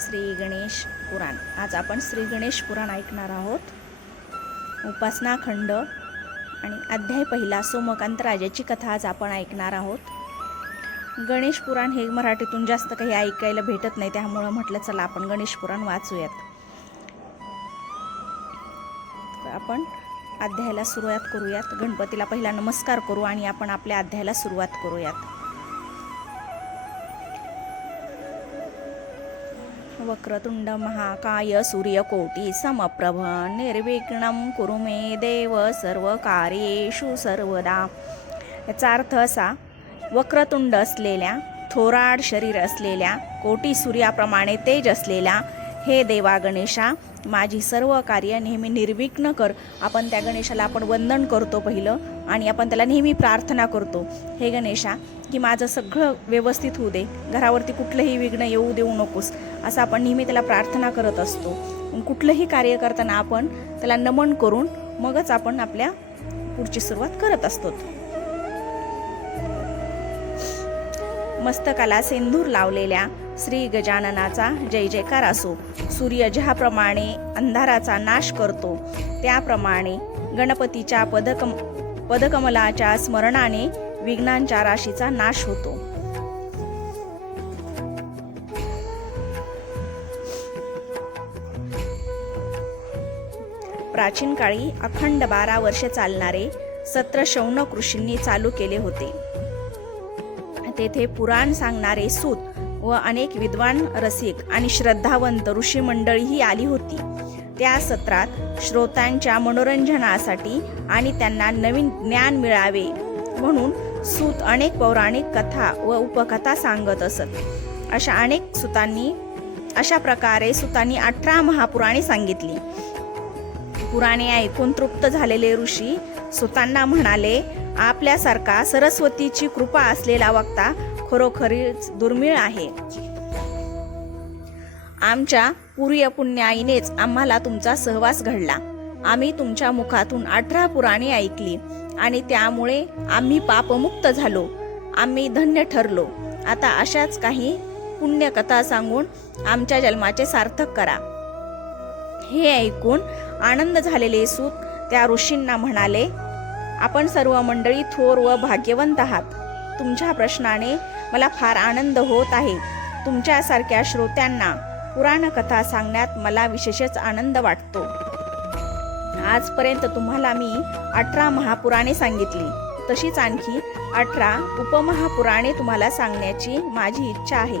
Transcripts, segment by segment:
श्री गणेश पुराण. आज आपण श्री गणेश पुराण ऐकणार आहोत. उपासना खंड आणि अध्याय पहिला सोमकांत राजाची कथा आज आपण ऐकणार आहोत. गणेश पुराण हे मराठीतून जास्त काही ऐकायला भेटत नाही त्यामुळं म्हटलं चला आपण गणेश पुराण वाचूयात. तर आपण अध्यायाला सुरुवात करूयात. गणपतीला पहिला नमस्कार करू आणि आपण आपल्या अध्यायाला सुरुवात करूयात. वक्रतुंड महाकाय सूर्यकोटी समप्रभ निर्विघ्न कुरु मे देव सर्व कार्येषु सर्वदा. याचा अर्थ असा वक्रतुंड असलेल्या थोराड शरीर असलेल्या कोटी सूर्याप्रमाणे तेज असलेल्या हे देवा गणेशा माझी सर्व कार्य नेहमी निर्विघ्न कर. आपण त्या गणेशाला आपण वंदन करतो पहिलं आणि आपण त्याला नेहमी प्रार्थना करतो. हे गणेशा की माझं सगळं व्यवस्थित होऊ दे. घरावरती कुठलंही विघ्न येऊ देऊ नकोस. असं आपण नेहमी त्याला प्रार्थना करत असतो. कुठलंही कार्य करताना आपण त्याला नमन करून मगच आपण आपल्या पुढची सुरुवात करत असतो. मस्तकाला सेंदूर लावलेल्या श्री गजाननाचा जय जयकार असो. सूर्य ज्याप्रमाणे अंधाराचा नाश करतो त्याप्रमाणे गणपतीच्या पदकम पदकमलाच्या स्मरणाने विघ्नांच्या राशीचा नाश होतो. प्राचीन काळी अखंड बारा वर्ष चालणारे सत्र शौनक ऋषींनी चालू केले होते. तेथे पुराण सांगणारे सूत व अनेक विद्वान रसिक आणि श्रद्धावंत ऋषी मंडळीही आली होती. त्या सत्रात श्रोतांच्या मनोरंजनासाठी आणि त्यांना नवीन ज्ञान मिळावे म्हणून सूत अनेक पौराणिक कथा व उपकथा सांगत असत. अशा अनेक सुतांनी अशा प्रकारे सुतांनी अठरा महापुराणे सांगितली. पुराणे ऐकून तृप्त झालेले ऋषी सुतांना म्हणाले आपल्यासारखा सरस्वतीची कृपा असलेला वक्ता खरोखरीच दुर्मिळ आहे. आमच्या पूर्य पुण्याईनेच आम्हाला तुमचा सहवास घडला. आम्ही तुमच्या मुखातून अठरा पुराणे ऐकली आणि त्यामुळे आम्ही पापमुक्त झालो. आम्ही धन्य ठरलो. आता अशाच काही पुण्यकथा सांगून आमच्या जन्माचे सार्थक करा. हे ऐकून आनंद झालेले सूत त्या ऋषींना म्हणाले आपण सर्व मंडळी थोर व भाग्यवंत आहात. तुमच्या प्रश्नाने मला फार आनंद होत आहे. तुमच्यासारख्या श्रोत्यांना पुराणकथा सांगण्यात मला विशेषच आनंद वाटतो. आजपर्यंत तुम्हाला मी अठरा महापुराणे सांगितली. तशीच आणखी अठरा उपमहापुराणे तुम्हाला सांगण्याची माझी इच्छा आहे.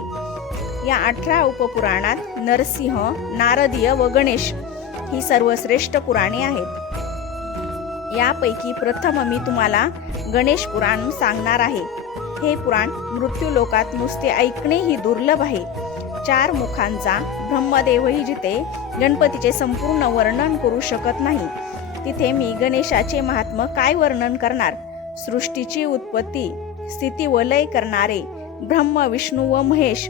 या अठरा उपपुराणात नरसिंह नारदीय व गणेश ही सर्वश्रेष्ठ पुराणे आहेत. यापैकी प्रथम मी तुम्हाला गणेश पुराण सांगणार आहे. हे पुराण मृत्यू लोकात नुसते ऐकणे ही दुर्लभ आहे. चार मुखांचा ब्रह्मदेवही जिथे गणपतीचे संपूर्ण वर्णन करू शकत नाही तिथे मी गणेशाचे महात्म काय वर्णन करणार? सृष्टीची उत्पत्ती स्थिती व लय करणारे ब्रह्म विष्णू व महेश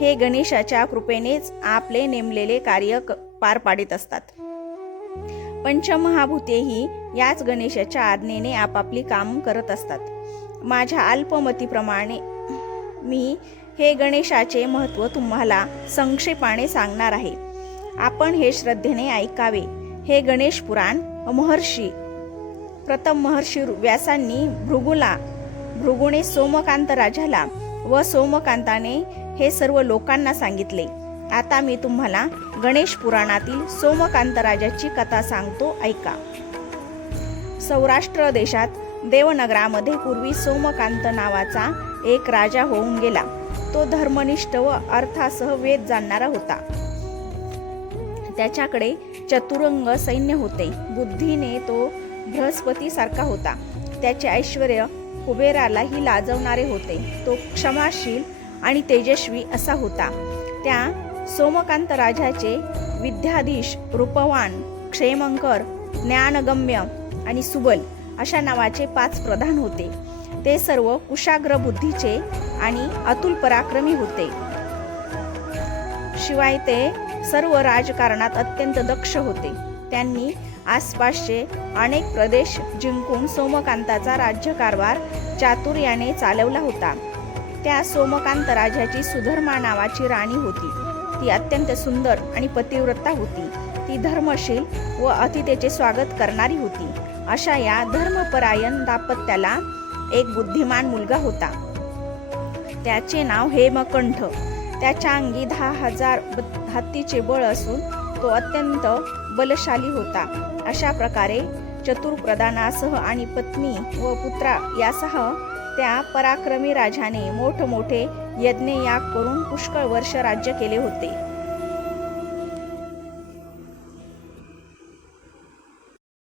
हे गणेशाच्या कृपेनेच आपले नेमलेले कार्य पार पाडित असतात. पंचमहाभूतेही याच गणेशाच्या आज्ञेने आपापली काम करत असतात. माझ्या अल्पमतीप्रमाणे मी हे गणेशाचे महत्त्व तुम्हाला संक्षेपाने सांगणार आहे. आपण हे श्रद्धेने ऐकावे. हे गणेश पुराण महर्षी प्रथम महर्षी व्यासांनी भृगुला भृगुने सोमकांत राजाला व सोमकांताने हे सर्व लोकांना सांगितले. आता मी तुम्हाला गणेश पुराणातील सोमकांत राजाची कथा सांगतो. ऐका. सौराष्ट्र देशात देवनगरामध्ये पूर्वी सोमकांत नावाचा एक राजा होऊन गेला. तो धर्मनिष्ठ व अर्थासह वेद जाणणारा होता. त्याच्याकडे चतुरंग सैन्य होते. बुद्धीने तो बृहस्पती सारखा होता. त्याचे ऐश्वर कुबेरालाही लाजवणारे होते. तो क्षमाशील आणि तेजस्वी असा होता. त्या सोमकांत राजाचे विद्याधीश रूपवान क्षेमंकर ज्ञानगम्य आणि सुबल अशा नावाचे पाच प्रधान होते. ते सर्व कुशाग्र बुद्धीचे आणि अतुल पराक्रमी होते. शिवाय ते सर्व राजकारणात अत्यंत दक्ष होते. त्यांनी आसपासचे अनेक प्रदेश जिंकून सोमकांताचा राज्यकारभार चातुर्याने चालवला होता. त्या सोमकांत राजाची सुधर्मा नावाची राणी होती. ती अत्यंत सुंदर आणि पतिव्रता होती. ती धर्मशील व अतिथेचे स्वागत करणारी होती. अशा या धर्मपरायण दाम्पत्याला एक बुद्धिमान मुलगा होता. त्याचे नाव हेमकंठ. त्याच्या अंगी दहा हजार हत्तीचे बळ असून तो अत्यंत बलशाली होता. अशा प्रकारे चतुर्प्रधानासह आणि पत्नी व पुत्रा यासह त्या पराक्रमी राजाने मोठमोठे यज्ञ याग करून पुष्कळ वर्ष राज्य केले होते.